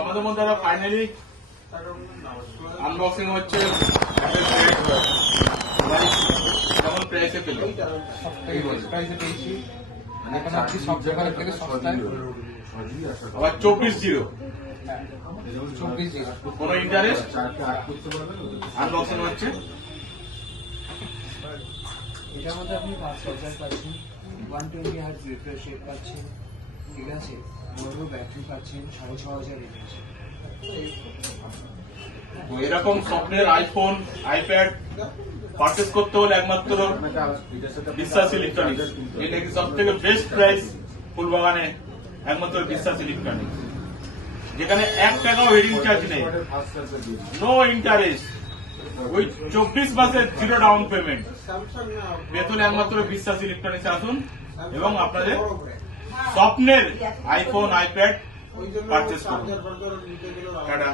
আমাদের মধ্যে finally unboxing হচ্ছে কেমন প্রাইসে পেল প্রাইসে পেয়েছি এখন আপনি সব জায়গায় থেকে সস্তায় আবার 24/0 24 কোনো ইন্টারেস্ট আনবক্সিং হচ্ছে এটার মধ্যে আপনি 5,000 পাচ্ছেন, 120 হার্জ রিফ্রেশ রেট পাচ্ছেন, ঠিক আছে, বড় ব্যাটারি পাচ্ছেন, 6,500 এমএএইচ। তো এরকম স্বপ্নের আইফোন আইপ্যাড পারচেস করতে হলে একমাত্র বিশ্বাস ইলেকট্রনিক্স, এটা কি সব থেকে বেস্ট প্রাইস ফুলবাগানে, একমাত্র বিশ্বাস ইলেকট্রনিক্স, যেখানে 1 টাকাও হেডিং চার্জ নেই, নো ইন্টারেস্ট, ওই 24 মাসের 0 ডাউন পেমেন্ট বেতন। একমাত্র বিশ্বাস ইলেকট্রনিক্স আসুন এবং আপনাদের স্বপ্নের আইফোন আইপ্যাড পারচেস করুন। টাটা।